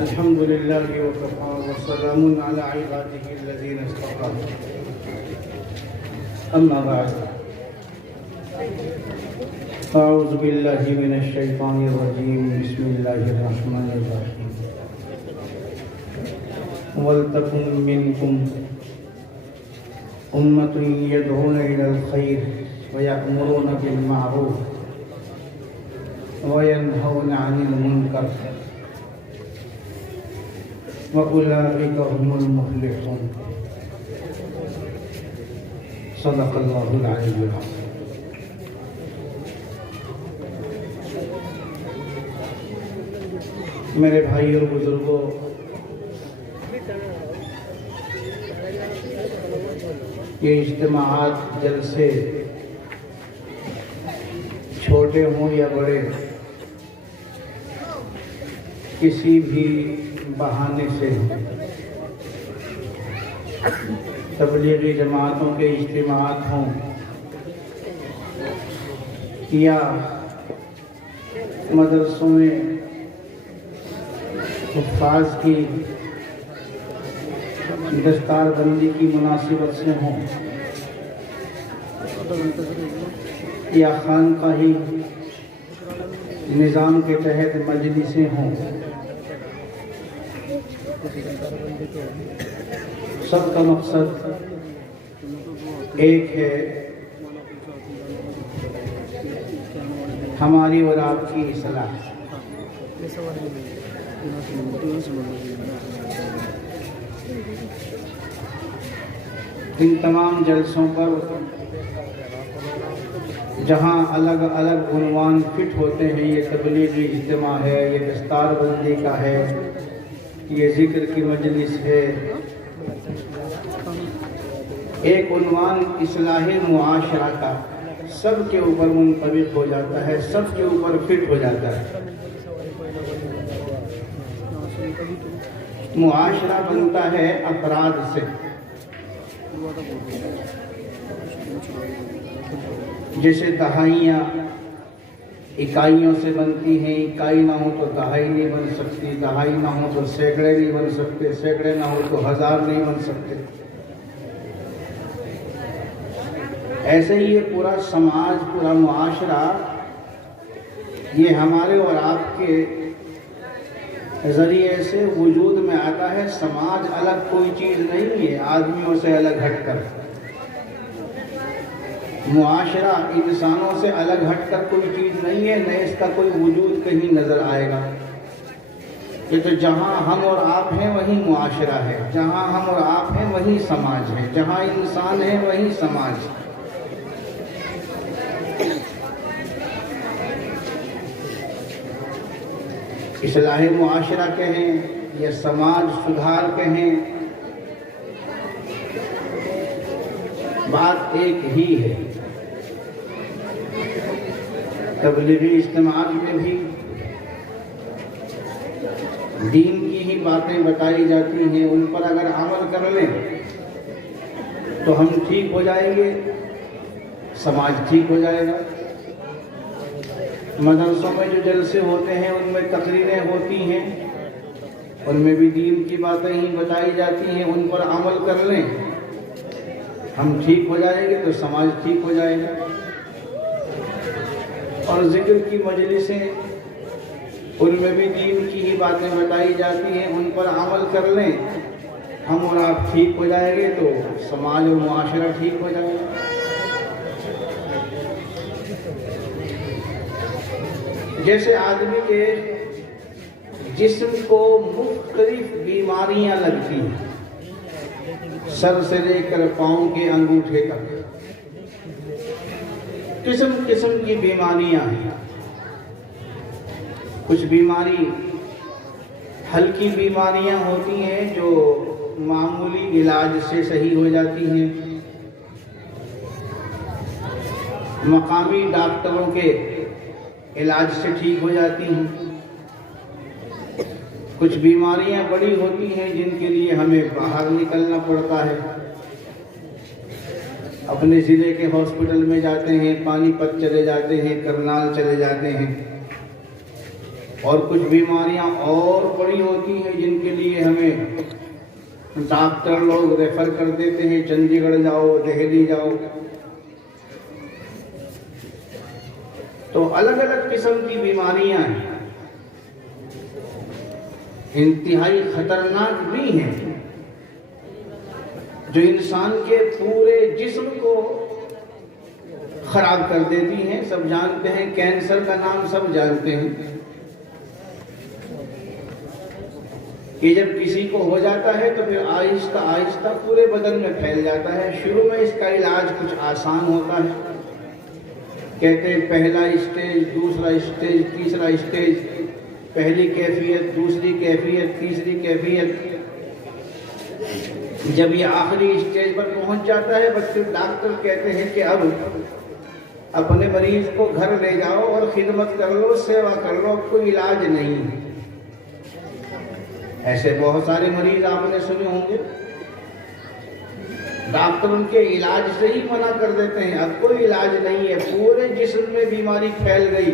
अल्हम्दुलिल्लाह वकफ़ा वस्सलामुन अला इबादिही अल्लज़ीना इस्तफ़ा अम्मा बअद अऊज़ु बिल्लाहि मिनश शैतानिर रजीम बिस्मिल्लाहिर रहमानिर रहीम वलतकुम मिनकुम उम्मतुन यदऊना इलल खैर व यअमुरूना बिल मारूफ व यनहौना अनिल मुनकर वउलाइका हुमुल मुफ़्लिहून। सदक़ल्लाहुल अलीयुल अज़ीम। मेरे भाई और बुजुर्गों, ये इज्तिमाआत जलसे छोटे हों या बड़े, किसी भी बहाने से तबलीगी जमातों के इज्तिमाआत हों या मदरसों में हुफ़्फ़ाज़ की दस्तारबंदी की मुनासिबत से हों या खानकाही निज़ाम के तहत मजलिसें हों, सबका मकसद एक है, हमारी और आपकी इस्लाह। इन तमाम जलसों पर जहाँ अलग अलग उन्वान फिट होते हैं, ये तबलीगी इज्तिमा है, ये दस्तारबंदी का है, ये ज़िक्र की मजलिस है, एक उन्वान इस्लाही मुआशरा का सब के ऊपर मुंतबिक हो जाता है, सब के ऊपर फिट हो जाता है। मुआशरा बनता है अफराद से, जैसे दहाइयाँ इकाइयों से बनती हैं, इकाई ना हो तो दहाई नहीं बन सकती, दहाई ना हो तो सैकड़े नहीं बन सकते, सैकड़े ना हो तो हज़ार नहीं बन सकते। ऐसे ही ये पूरा समाज, पूरा मुआशरा, ये हमारे और आपके ज़रिए से वजूद में आता है। समाज अलग कोई चीज़ नहीं है, आदमियों से अलग हटकर। मुआशरा इंसानों से अलग हटकर कोई चीज़ नहीं है, न इसका कोई वजूद कहीं नज़र आएगा। ये तो जहाँ हम और आप हैं वहीं मुआशरा है, जहाँ हम और आप हैं वहीं समाज है, जहाँ इंसान है वहीं समाज है। इस्लाह मुआशरा कहें या समाज सुधार कहें, बात एक ही है। तबलीगी इज्तिमाआत में भी दीन की ही बातें बताई जाती हैं, उन पर अगर अमल कर लें तो हम ठीक हो जाएंगे, समाज ठीक हो जाएगा। मदरसों में जो जलसे होते हैं, उनमें तकरीरें होती हैं, उनमें भी दीन की बातें ही बताई जाती हैं, उन पर अमल कर लें, हम ठीक हो जाएंगे तो समाज ठीक हो जाएगा। और ज़िक्र की मजलिसें, उनमें भी दीन की ही बातें बताई जाती हैं, उन पर अमल कर लें, हम और आप ठीक हो जाएंगे तो समाज और मुआशरा ठीक हो जाएगा। जैसे आदमी के जिस्म को मुख्तलिफ बीमारियां लगती हैं, सर से लेकर पाँव के अंगूठे तक किस्म किस्म की बीमारियां हैं। कुछ बीमारी हल्की बीमारियां होती हैं जो मामूली इलाज से सही हो जाती हैं, मकामी डॉक्टरों के इलाज से ठीक हो जाती हैं। कुछ बीमारियां बड़ी होती हैं जिनके लिए हमें बाहर निकलना पड़ता है। अपने ज़िले के हॉस्पिटल में जाते हैं, पानीपत चले जाते हैं, करनाल चले जाते हैं, और कुछ बीमारियां और बड़ी होती हैं जिनके लिए हमें डॉक्टर लोग रेफर कर देते हैं, चंडीगढ़ जाओ, दिल्ली जाओ। तो अलग अलग किस्म की बीमारियां हैं, इंतहाई खतरनाक भी हैं, जो इंसान के पूरे जिस्म को खराब कर देती हैं। सब जानते हैं, कैंसर का नाम सब जानते हैं कि जब किसी को हो जाता है तो फिर आहिस्ता आहिस्ता पूरे बदन में फैल जाता है। शुरू में इसका इलाज कुछ आसान होता है, कहते हैं पहला स्टेज, दूसरा स्टेज, तीसरा स्टेज, पहली कैफियत, दूसरी कैफियत, तीसरी कैफियत। जब ये आखिरी स्टेज पर पहुंच जाता है, बच्चे डॉक्टर कहते हैं कि अब अपने मरीज को घर ले जाओ और खिदमत कर लो, सेवा कर लो, कोई इलाज नहीं। ऐसे बहुत सारे मरीज आपने सुने होंगे, डॉक्टर उनके इलाज से ही मना कर देते हैं, अब कोई इलाज नहीं है, पूरे जिस्म में बीमारी फैल गई,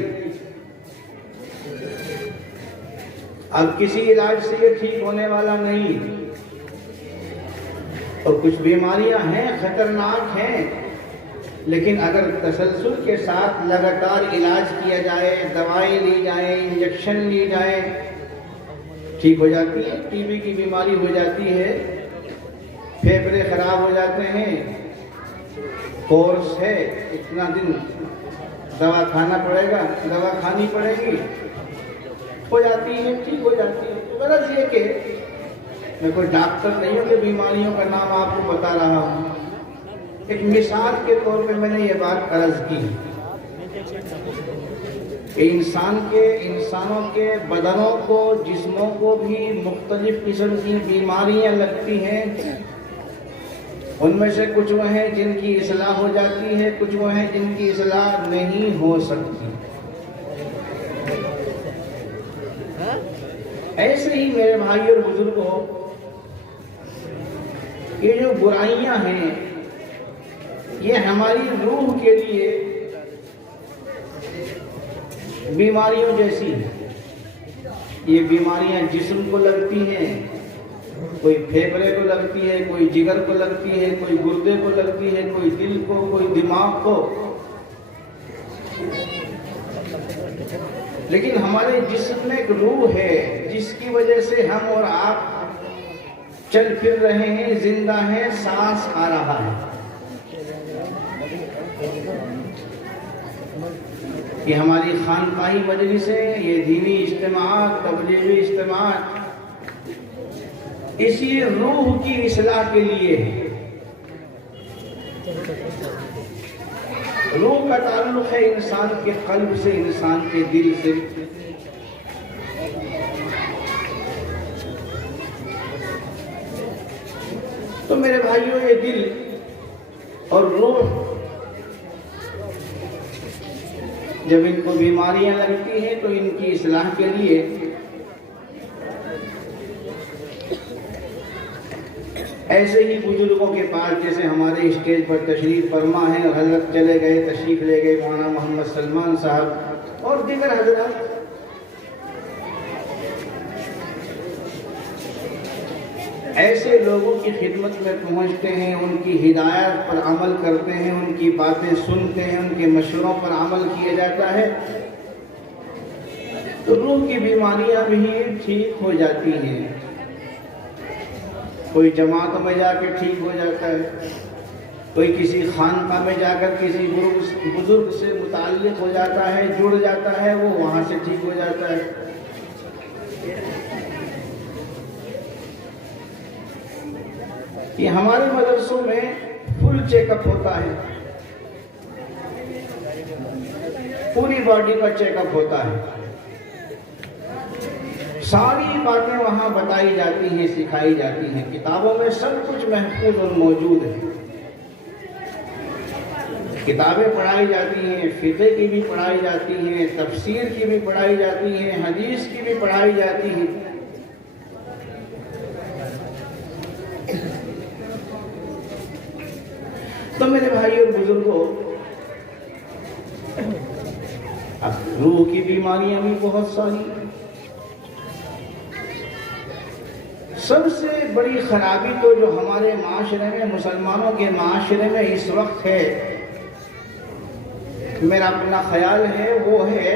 अब किसी इलाज से ये ठीक होने वाला नहीं। और कुछ बीमारियां हैं, खतरनाक हैं, लेकिन अगर तसलसल के साथ लगातार इलाज किया जाए, दवाएं ली जाए, इंजेक्शन ली जाए, ठीक हो जाती है। टीबी की बीमारी हो जाती है, फेफड़े खराब हो जाते हैं, कोर्स है, इतना दिन दवा खाना पड़ेगा, दवा खानी पड़ेगी, हो जाती है, ठीक हो जाती है। तो गरज ये कि मैं कोई डॉक्टर नहीं हूँ कि बीमारियों का नाम आपको बता रहा हूँ, एक मिसाल के तौर पे मैंने ये बात अर्ज की। इंसानों के बदनों को, जिस्मों को भी मुख्तलिफ किस्म की बीमारियां लगती हैं। उनमें से कुछ वो हैं जिनकी इस्लाह हो जाती है, कुछ वो हैं जिनकी इस्लाह नहीं हो सकती। ऐसे ही मेरे भाई और बुजुर्गों, ये जो बुराइयां हैं, ये हमारी रूह के लिए बीमारियों जैसी हैं। ये बीमारियां जिस्म को लगती हैं, कोई फेफड़े को लगती है, कोई जिगर को लगती है, कोई गुर्दे को लगती है, कोई दिल को, कोई दिमाग को। लेकिन हमारे जिस्म में एक रूह है जिसकी वजह से हम और आप चल फिर रहे हैं, जिंदा हैं, सांस आ रहा है। ये हमारी खानकाही मजलिस है, ये दीनी इज्तिमात, तबलीगी इज्तिमात, इसी रूह की इस्लाह के लिए है। रूह का ताल्लुक है इंसान के कल्ब से, इंसान के दिल से। तो मेरे भाइयों, ये दिल और रूह जब इनको बीमारियां लगती हैं तो इनकी इस्लाह के लिए ऐसे ही बुजुर्गों के पास, जैसे हमारे स्टेज पर तशरीफ फरमा है और हजरत चले गए, तशरीफ ले गए मौलाना मोहम्मद सलमान साहब और दीगर हजरत, ऐसे लोगों की खिदमत में पहुंचते हैं, उनकी हिदायत पर अमल करते हैं, उनकी बातें सुनते हैं, उनके मशवरों पर अमल किया जाता है, तो रूह की बीमारियां भी ठीक हो जाती हैं। कोई जमातों में जाकर ठीक हो जाता है, कोई किसी खानका में जाकर किसी बुजुर्ग से मुताल्लिक हो जाता है, जुड़ जाता है, वो वहां से ठीक हो जाता है। ये हमारे मदरसों में फुल चेकअप होता है, पूरी बॉडी का चेकअप होता है, सारी बातें वहां बताई जाती हैं, सिखाई जाती हैं। किताबों में सब कुछ महफूज और मौजूद है। किताबें पढ़ाई जाती हैं, फिक़ह की भी पढ़ाई जाती हैं, तफसीर की भी पढ़ाई जाती हैं, हदीस की भी पढ़ाई जाती है। तो मेरे भाई और बुजुर्गों, अब रूह की बीमारियां भी बहुत सारी, सबसे बड़ी खराबी तो जो हमारे माशरे में, मुसलमानों के माशरे में इस वक्त है, मेरा अपना ख्याल है, वो है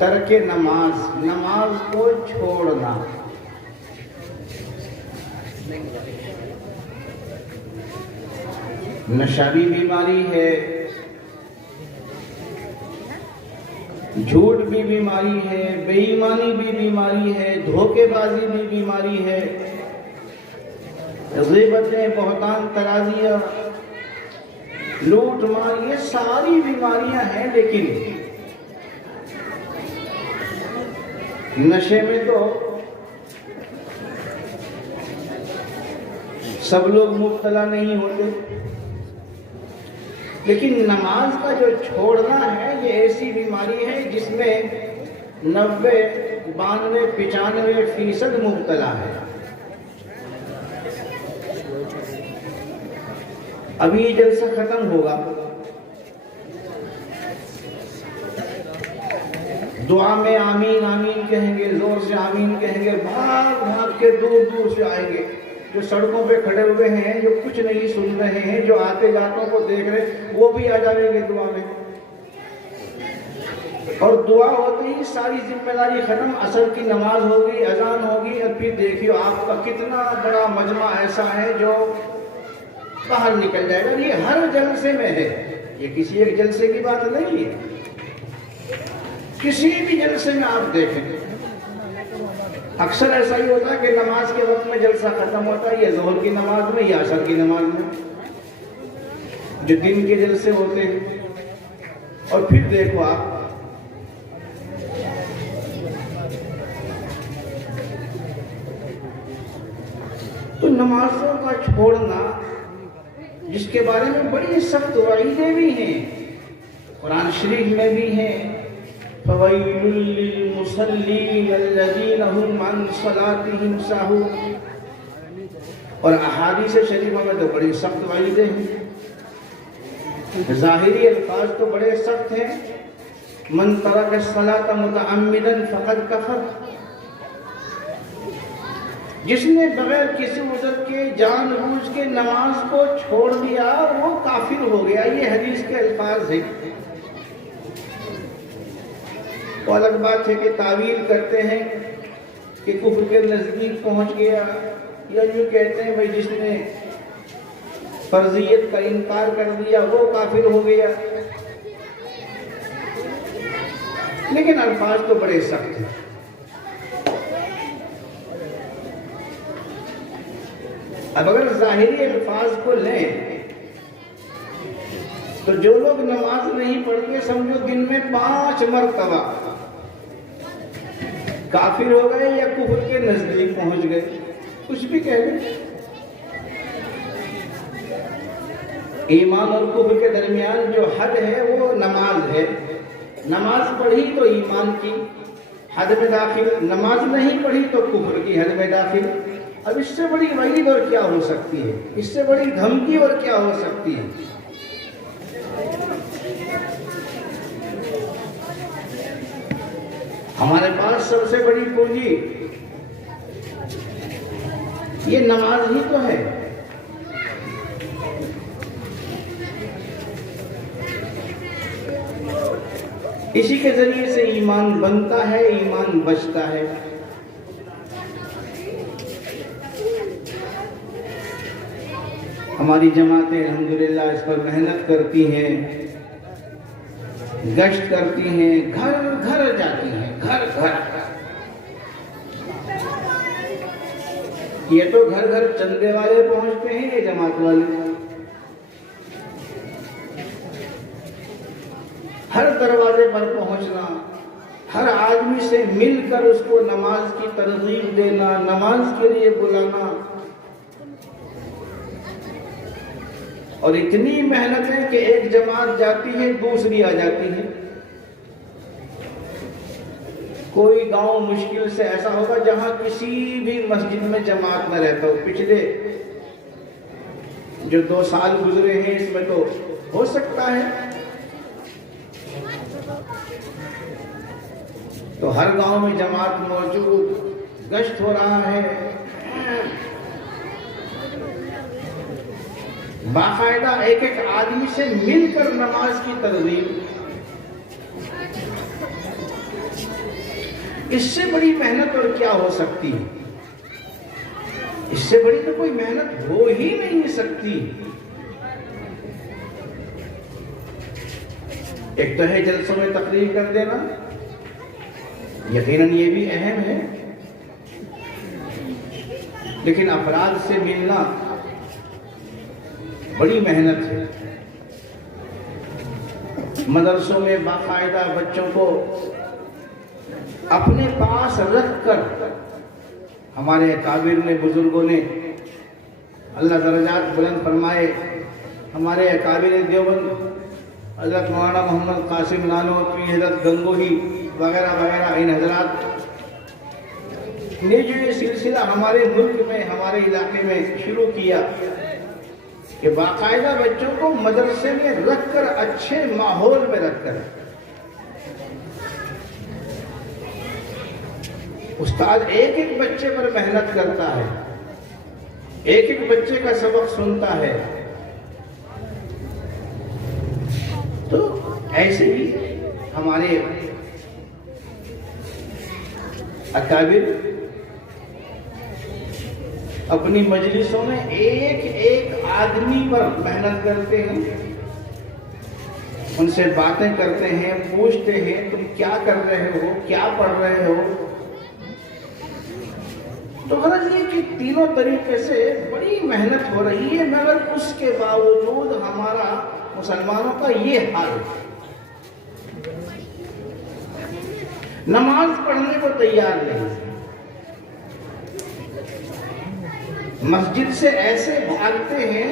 तर्क नमाज, नमाज को छोड़ना। नशा भी बीमारी है, झूठ भी बीमारी है, बेईमानी भी बीमारी है, धोखेबाजी भी बीमारी है, ग़ीबतें, बहतान, तराजियां, लूट मार, ये सारी बीमारियां हैं। लेकिन नशे में तो सब लोग मुब्तला नहीं होते, लेकिन नमाज का जो छोड़ना है ये ऐसी बीमारी है जिसमें 90, 92, 95% मुब्तला है। अभी ये जलसा खत्म होगा, दुआ में आमीन आमीन कहेंगे, जोर से आमीन कहेंगे, भाग भाग के दूर दूर से आएंगे। जो सड़कों पे खड़े हुए हैं, जो कुछ नहीं सुन रहे हैं, जो आते जातों को देख रहे, वो भी आ जाएंगे दुआ में। और दुआ होते ही सारी जिम्मेदारी खत्म, असर की नमाज होगी, अजान होगी, और फिर देखियो आपका कितना बड़ा मजमा ऐसा है जो बाहर निकल जाएगा। ये हर जलसे में है, ये किसी एक जलसे की बात नहीं है, किसी भी जलसे में आप देखें अक्सर ऐसा ही होता है कि नमाज के वक्त में जलसा खत्म होता है, या ज़ोहर की नमाज में या असर की नमाज में, जो दिन के जलसे होते हैं। और फिर देखो आप, तो नमाजों का छोड़ना, जिसके बारे में बड़ी सख्त वईदें भी हैं, कुरान शरीफ में भी हैं, फ़वैलुल लिलमुसल्लीन अल्लज़ीना हुम अन सलातिहिम साहून, और अहादीस शरीफों में तो बड़ी सख्त वईदें हैं। ज़ाहिरी अल्फाज तो बड़े सख्त हैं, मन तरक सलात मुतअम्मिदन फ़क़द कफ़र, जिसने बगैर किसी उज़र के जानबूझ के नमाज को छोड़ दिया वो काफिर हो गया। ये हदीस के अल्फाज हैं। तो अलग बात है कि तावील करते हैं कि कुफ्र के नजदीक पहुंच गया, या यूं कहते हैं भाई जिसने फर्जियत का इनकार कर दिया वो काफिर हो गया। लेकिन अल्फाज तो बड़े सख्त हैं। अब अगर ज़ाहिरी अल्फाज को लें तो जो लोग नमाज नहीं पढ़ते, समझो दिन में 5 मरतबा काफिर हो गए या कुफ्र के नजदीक पहुंच गए, कुछ भी कह लें। ईमान और कुफ्र के दरमियान जो हद है वो नमाज है। नमाज पढ़ी तो ईमान की हद में दाखिल, नमाज नहीं पढ़ी तो कुफ्र की हद में दाखिल। अब इससे बड़ी वईद और क्या हो सकती है, इससे बड़ी धमकी और क्या हो सकती है। हमारे पास सबसे बड़ी पूंजी ये नमाज ही तो है। इसी के जरिए से ईमान बनता है, ईमान बचता है। हमारी जमातें अल्हम्दुलिल्लाह इस पर मेहनत करती हैं, गश्त करती हैं, घर घर जाती हैं, घर घर। ये तो घर घर चंदे वाले पहुंचते हैं, ये जमात वाले। हर दरवाजे पर पहुंचना, हर आदमी से मिलकर उसको नमाज की तरगीब देना, नमाज के लिए बुलाना, और इतनी मेहनत है कि एक जमात जाती है दूसरी आ जाती है। कोई गांव मुश्किल से ऐसा होगा जहां किसी भी मस्जिद में जमात न रहता हो। पिछले जो 2 साल गुजरे हैं इसमें तो हो सकता है। तो हर गांव में जमात मौजूद, गश्त हो रहा है, बाकायदा एक एक आदमी से मिलकर नमाज की तरगीब, इससे बड़ी मेहनत और क्या हो सकती है? इससे बड़ी तो कोई मेहनत हो ही नहीं सकती। एक तो है जलसों में तकरीर कर देना, यकीनन ये भी अहम है, लेकिन अफराद से मिलना बड़ी मेहनत है। मदरसों में बाकायदा बच्चों को अपने पास रखकर हमारे काबिर ने, बुजुर्गों ने, अल्लाह दर्जात बुलंद फरमाए, हमारे काबिर देवबंद हजरत मौलाना मोहम्मद कासिम नानोतवी, हजरत गंगोही वगैरह वगैरह, इन हजरात ने जो ये सिलसिला हमारे मुल्क में, हमारे इलाके में शुरू किया कि बाकायदा बच्चों को मदरसे में रखकर, अच्छे माहौल में रखकर, उस्ताद एक एक बच्चे पर मेहनत करता है, एक एक बच्चे का सबक सुनता है। तो ऐसे ही हमारे अकाबिर अपनी मजलिसों में एक एक आदमी पर मेहनत करते हैं, उनसे बातें करते हैं, पूछते हैं तुम क्या कर रहे हो, क्या पढ़ रहे हो। तो गरज ये कि तीनों तरीके से बड़ी मेहनत हो रही है, मगर उसके बावजूद हमारा मुसलमानों का ये हाल है, नमाज पढ़ने को तैयार नहीं, मस्जिद से ऐसे भागते हैं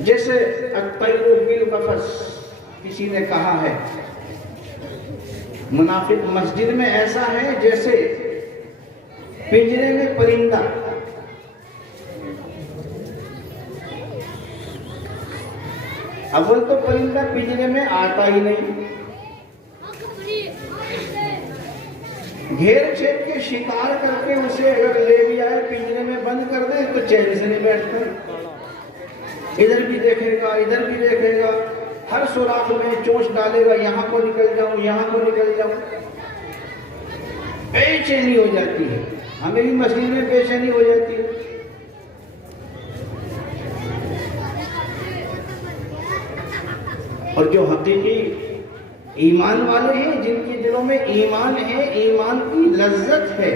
जैसे अत्तैरु बिल कफस, किसी ने कहा है मुनाफिक मस्जिद में ऐसा है जैसे पिंजरे में परिंदा। अव्वल तो परिंदा पिंजरे में आता ही नहीं, घेर छेद के शिकार करके उसे अगर ले भी आए, पिंजरे में बंद कर दे तो चैन से नहीं बैठता, इधर भी देखेगा, इधर भी देखेगा, हर सुराख में चोंच डालेगा, यहां को निकल जाऊं, यहां को निकल जाऊं, बेचैनी हो जाती है। हमें भी मस्जिद में बेचैनी हो जाती है। और जो हकीकी ईमान वाले हैं, जिनके दिलों में ईमान है, ईमान की लज्जत है,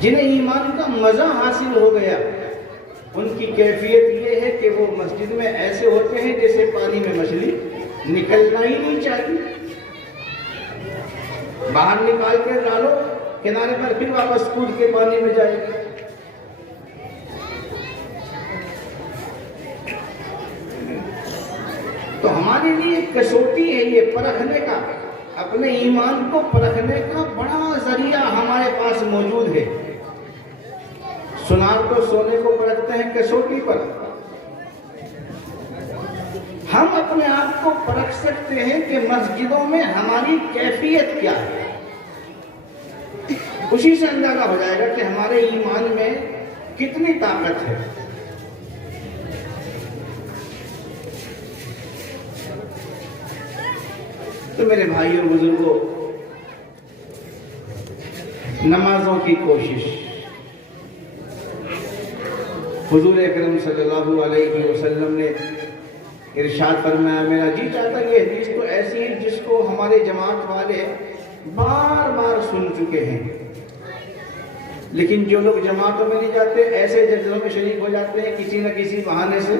जिन्हें ईमान का मजा हासिल हो गया, उनकी कैफियत ये है कि वो मस्जिद में ऐसे होते हैं जैसे पानी में मछली, निकलना ही नहीं चाहिए, बाहर निकाल के डालो किनारे पर, फिर वापस कूद के पानी में जाएगी। तो हमारे लिए कसौटी है ये परखने का, अपने ईमान को परखने का बड़ा जरिया हमारे पास मौजूद है। सुनार तो सोने को परखते हैं कसौटी पर, हम अपने आप को परख सकते हैं कि मस्जिदों में हमारी कैफियत क्या है। उसी से अंदाजा हो जाएगा कि हमारे ईमान में कितनी ताकत है। तो मेरे भाई और बुजुर्गों, नमाजों की कोशिश, हुजूर अकरम सल्लल्लाहु अलैहि वसल्लम ने इरशाद फरमाया, मेरा जी चाहता ये हदीस तो ऐसी है जिसको हमारे जमात वाले बार बार सुन चुके हैं, लेकिन जो लोग जमातों में नहीं जाते, ऐसे जज्बों में शरीक हो जाते हैं किसी न किसी बहाने से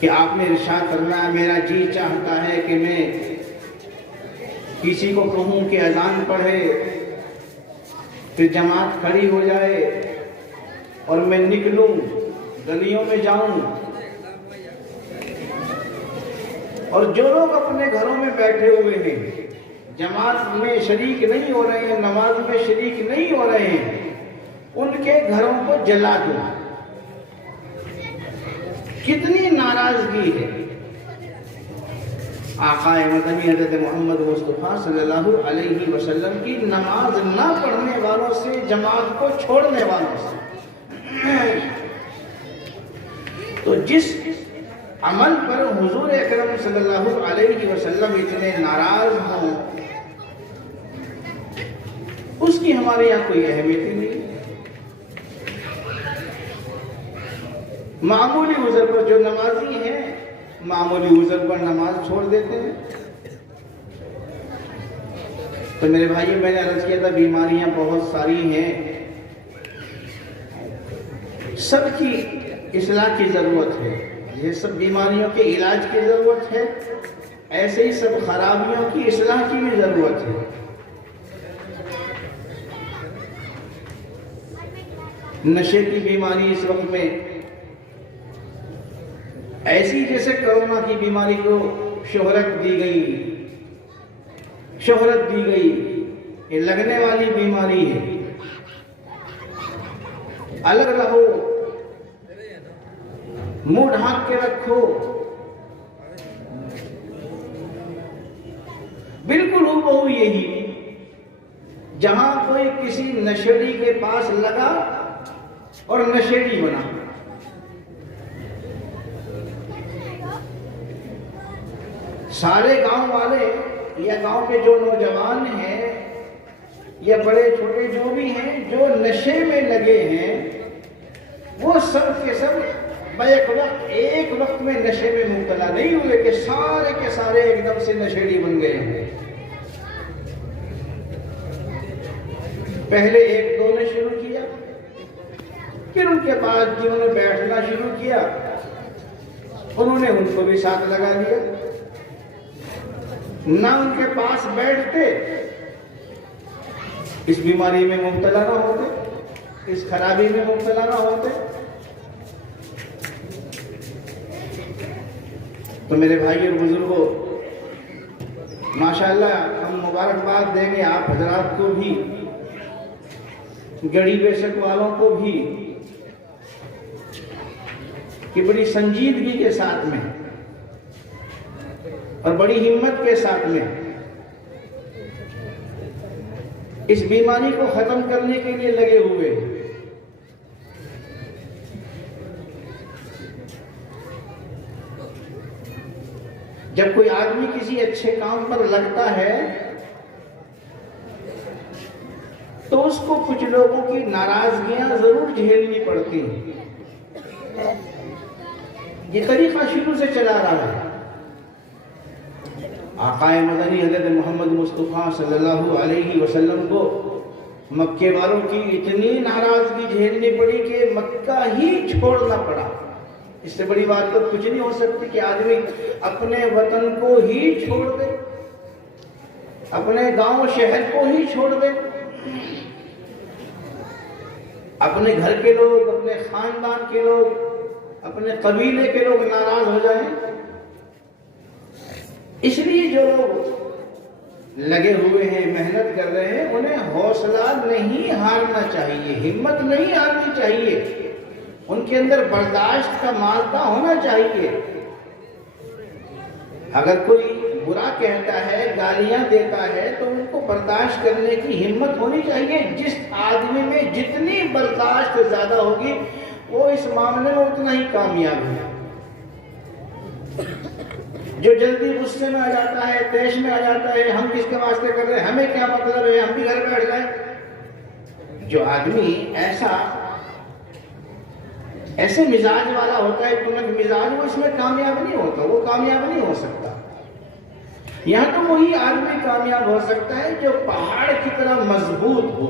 कि आपने इरशाद फरमाया, मेरा जी चाहता है कि मैं किसी को कहूं कि अजान पढ़े, फिर जमात खड़ी हो जाए और मैं निकलूं, गलियों में जाऊं, और जो लोग अपने घरों में बैठे हुए हैं, जमात में शरीक नहीं हो रहे हैं, नमाज में शरीक नहीं हो रहे हैं, उनके घरों को जला दूं। कितनी नाराजगी है। आकाए मदनी हज़रत मोहम्मद मुस्तफ़ा सल्लल्लाहु अलैहि वसल्लम की नमाज ना पढ़ने वालों से, जमात को छोड़ने वालों से। तो जिस अमल पर हुजूर अकरम सल्लल्लाहु अलैहि वसल्लम इतने नाराज हों, उसकी हमारे यहाँ कोई अहमियत ही नहीं। मामूली उज़र पर जो नमाजी हैं, मामूली उज़र पर नमाज छोड़ देते हैं। तो मेरे भाई, मैंने अर्ज किया था बीमारियां बहुत सारी हैं, सबकी इस्लाह की जरूरत है। ये सब बीमारियों के इलाज की जरूरत है, ऐसे ही सब खराबियों की इस्लाह की भी जरूरत है। नशे की बीमारी इस वक्त में ऐसी जैसे कोरोना की बीमारी को शोहरत दी गई, ये लगने वाली बीमारी है। अलग रहो, मुंह ढांक के रखो, बिल्कुल हूबहू यही। जहां कोई किसी नशेड़ी के पास लगा और नशेड़ी बना, सारे गांव वाले या गांव के जो नौजवान हैं या बड़े छोटे जो भी हैं, जो नशे में लगे हैं, वो सब के सब एक वक्त में नशे में मुब्तला नहीं हुए कि सारे के सारे एकदम से नशेड़ी बन गए हैं। पहले एक दो ने शुरू किया, फिर उनके बाद जिन्होंने बैठना शुरू किया उन्होंने उनको भी साथ लगा लिया। ना उनके पास बैठते, इस बीमारी में मुब्तला ना होते, इस खराबी में मुब्तला ना होते। तो मेरे भाई और बुजुर्गों, माशाअल्लाह हम मुबारकबाद देंगे आप हजरात को भी, गड़ी बेशक वालों को भी, कि बड़ी संजीदगी के साथ में और बड़ी हिम्मत के साथ में इस बीमारी को खत्म करने के लिए लगे हुए। जब कोई आदमी किसी अच्छे काम पर लगता है तो उसको कुछ लोगों की नाराजगियां जरूर झेलनी पड़ती हैं। ये तरीका शुरू से चला रहा है। आकाए मदनी हज़रत मोहम्मद मुस्तफ़ा सल्लल्लाहु अलैहि वसल्लम को मक्के वालों की इतनी नाराजगी झेलनी पड़ी कि मक्का ही छोड़ना पड़ा। इससे बड़ी बात तो कुछ नहीं हो सकती कि आदमी अपने वतन को ही छोड़ दे, अपने गांव शहर को ही छोड़ दे, अपने घर के लोग, अपने खानदान के लोग, अपने कबीले के लोग नाराज हो जाएं। इसलिए जो लोग लगे हुए हैं, मेहनत कर रहे हैं, उन्हें हौसला नहीं हारना चाहिए, हिम्मत नहीं हारनी चाहिए, उनके अंदर बर्दाश्त का मादा होना चाहिए। अगर कोई बुरा कहता है, गालियां देता है, तो उनको बर्दाश्त करने की हिम्मत होनी चाहिए। जिस आदमी में जितनी बर्दाश्त ज्यादा होगी वो इस मामले में उतना ही कामयाब है। जो जल्दी गुस्से में आ जाता है, तेज में आ जाता है, हम किसके वास्ते कर रहे हैं, हमें क्या मतलब है, हम भी घर बैठ जाए। जो आदमी ऐसे मिजाज वाला होता है, तुनक मिजाज, वो इसमें कामयाब नहीं होता, वो कामयाब नहीं हो सकता। यहाँ तो वही आदमी कामयाब हो सकता है जो पहाड़ की तरह मजबूत हो।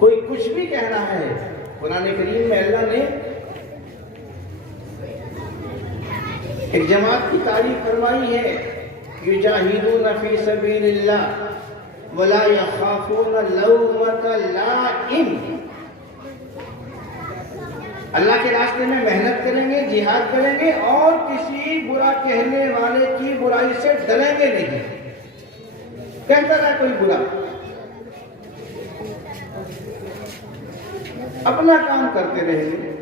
कोई कुछ भी कह रहा है, कुरान करीम में अल्लाह ने एक जमात की तारीफ फरमाई है, युजाहिदून फी सबीलिल्लाह वला यखाफून लौमत लाइम। अल्लाह के रास्ते में मेहनत करेंगे, जिहाद करेंगे और किसी बुरा कहने वाले की बुराई से डरेंगे नहीं। कहता रहा कोई बुरा, अपना काम करते रहेंगे।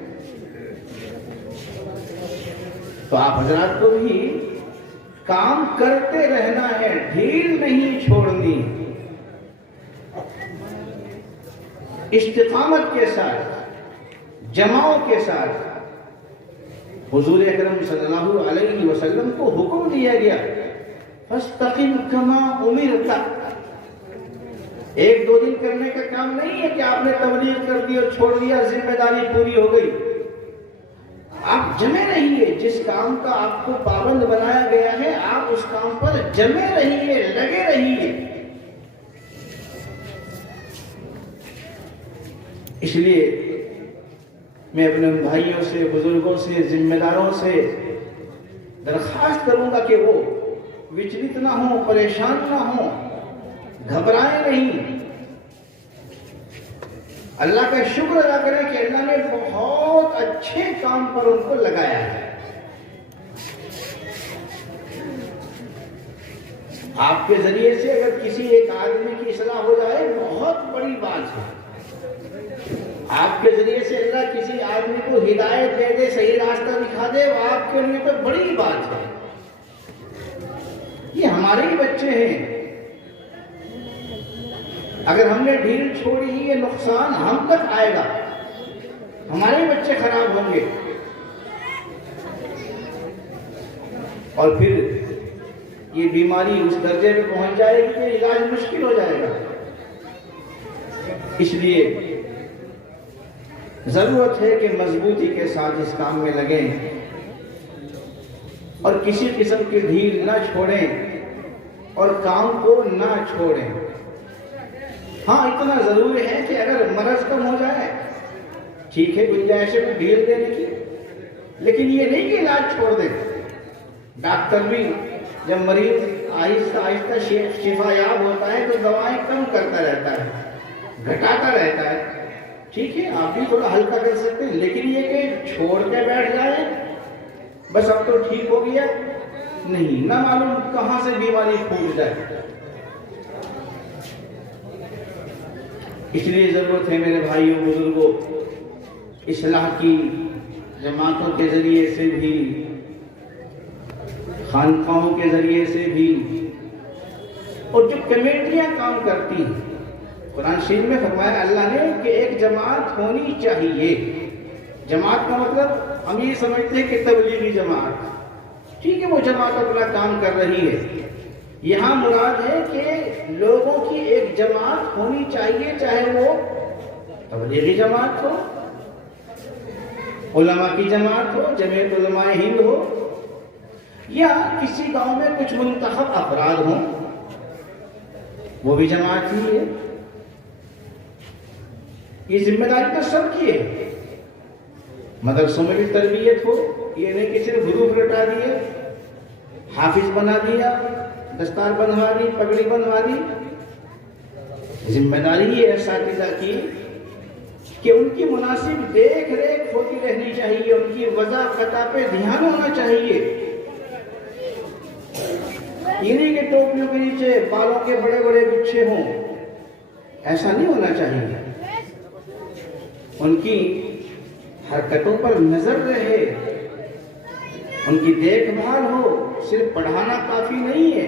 तो आप हजरात को भी काम करते रहना है, ढील नहीं छोड़नी, इस्तिकामत के साथ, जमाओ के साथ। हुजूर अकरम सल्लल्लाहु अलैहि वसल्लम को हुक्म दिया गया, फस्तकिम कमा उमिरता। एक दो दिन करने का काम नहीं है कि आपने तबलीग कर दी और छोड़ दिया, जिम्मेदारी पूरी हो गई। आप जमे रहिए, जिस काम का आपको पाबंद बनाया गया है आप उस काम पर जमे रहिए, लगे रहिए। इसलिए मैं अपने भाइयों से, बुजुर्गों से, जिम्मेदारों से दरखास्त करूंगा कि वो विचलित ना हो, परेशान ना हो, घबराएं नहीं। अल्लाह का शुक्र अदा करें कि अल्लाह ने बहुत अच्छे काम पर उनको लगाया है। आपके जरिए से अगर किसी एक आदमी की इस्लाह हो जाए बहुत बड़ी बात है। आपके जरिए से अल्लाह किसी आदमी को हिदायत दे दे, सही रास्ता दिखा दे, वो आपके लिए तो बड़ी बात है। ये हमारे ही बच्चे हैं, अगर हमने ढील छोड़ी ये नुकसान हम तक आएगा, हमारे बच्चे खराब होंगे और फिर ये बीमारी उस दर्जे में पहुंच जाएगी कि इलाज मुश्किल हो जाएगा। इसलिए जरूरत है कि मजबूती के साथ इस काम में लगें और किसी किस्म की ढील ना छोड़ें और काम को ना छोड़ें। हाँ, इतना जरूरी है कि अगर मर्ज कम हो जाए ठीक है, गुंजाइश है ढील देने की, लेकिन ये नहीं कि इलाज छोड़ दें। डॉक्टर भी जब मरीज आहिस्ता आहिस्ता शिफायाब होता है तो दवाएं कम करता रहता है, घटाता रहता है। ठीक है, आप भी थोड़ा हल्का कर सकते हैं, लेकिन ये कि छोड़ के बैठ जाए बस अब तो ठीक हो गया, नहीं, ना मालूम कहां से बीमारी फूट जाए। इसलिए जरूरत है मेरे भाइयों बुजुर्गों, इस्लाह की जमातों के जरिए से भी, खानकाहों के जरिए से भी, और जो कमेटियां काम करती हैं। कुरान शरीफ में फरमाया अल्लाह ने कि एक जमात होनी चाहिए। जमात का मतलब हम ये समझते हैं कि तबलीगी जमात, ठीक है, वो जमात अपना काम कर रही है। यहाँ मुराद है कि लोगों की एक जमात होनी चाहिए, चाहे वो तबलीगी जमात हो, उलमा की जमात हो, जमीयत उलमा हिंद हो, या किसी गांव में कुछ मुंतखब अफराद हों, वो भी जमात ही है। ये जिम्मेदारी तो सबकी है। मदरसों में भी तरबियत हो, ये नहीं कि सिर्फ हरूफ रटा दिए, हाफिज बना दिया, दस्तार बनवा दी, पगड़ी बनवा दी। जिम्मेदारी है असातिज़ा की कि उनकी मुनासिब देख रेख होती रहनी चाहिए, उनकी वज़ा क़ता पे ध्यान होना चाहिए। ये नहीं कि टोपियों के नीचे बालों के बड़े बड़े गुच्छे हों, ऐसा नहीं होना चाहिए। उनकी हरकतों पर नजर रहे, उनकी देखभाल हो। सिर्फ पढ़ाना काफी नहीं है,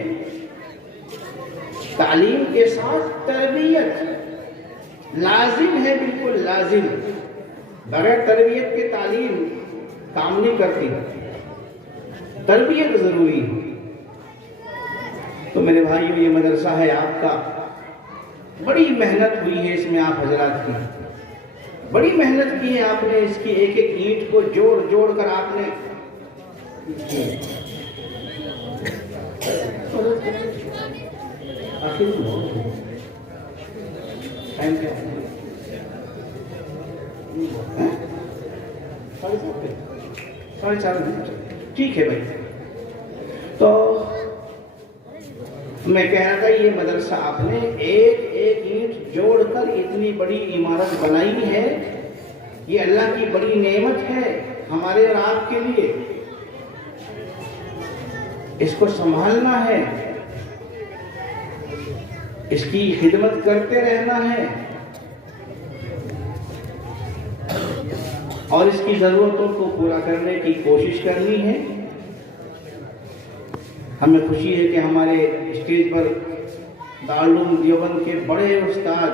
तालीम के साथ तरबियत लाजिम है, बिल्कुल लाजिम। बगैर तरबियत के तालीम काम नहीं करती, तरबियत जरूरी है। तो मेरे भाइयों, ये मदरसा है आपका, बड़ी मेहनत हुई है इसमें, आप हजरात की बड़ी मेहनत की है आपने। इसकी एक एक ईंट को जोड़ जोड़ कर आपने आखिर टाइम क्या है? 4:30। ठीक है भाई। तो मैं कह रहा था, ये मदरसा आपने एक एक ईंट जोड़कर इतनी बड़ी इमारत बनाई है। ये अल्लाह की बड़ी नेमत है हमारे और आपके लिए। इसको संभालना है, इसकी खिदमत करते रहना है और इसकी जरूरतों को पूरा करने की कोशिश करनी है। हमें खुशी है कि हमारे स्टेज पर दारुल देवबंद के बड़े उस्ताद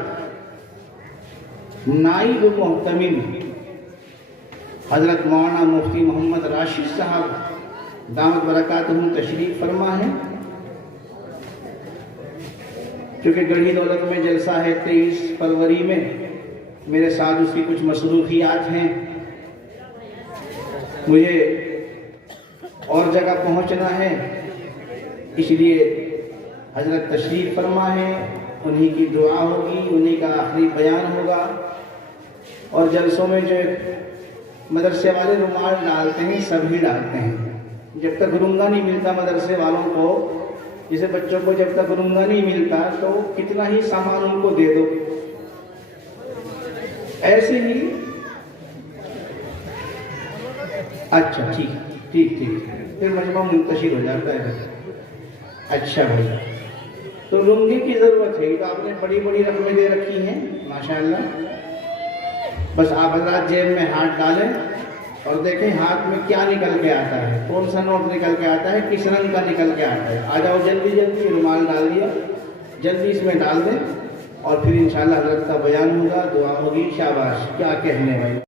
नाइब मोहतमिम हज़रत मौलाना मुफ्ती मोहम्मद राशिद साहब दामत बरकातहुम तशरीफ़ फरमा है। क्योंकि गढ़ी दौलत में जलसा है 23 फरवरी में, मेरे साथ उसकी कुछ मसरूफियात हैं, मुझे और जगह पहुंचना है, इसलिए हजरत तशरीफ़ फरमा है। उन्हीं की दुआ होगी, उन्हीं का आखिरी बयान होगा। और जलसों में जो मदरसे वाले रुमाल डालते हैं सभी डालते हैं। जब तक रुंगा नहीं मिलता मदरसे वालों को, जैसे बच्चों को जब तक रुंगा नहीं मिलता तो कितना ही सामान उनको दे दो, ऐसे ही। अच्छा ठीक ठीक ठीक, फिर मजमा मुंतशिर हो जाता है। अच्छा भैया, तो लुंगी की ज़रूरत है, तो आपने बड़ी बड़ी रकमें दे रखी हैं माशाल्लाह। बस आप हज़रात जेब में हाथ डालें और देखें हाथ में क्या निकल के आता है, कौन सा नोट निकल के आता है, किस रंग का निकल के आता है। आ जाओ जल्दी जल्दी, रुमाल डाल दिया, जल्दी इसमें डाल दें और फिर इंशाल्लाह हज़रत का बयान होगा, दुआ होगी। शाबाश, क्या कहने भाई।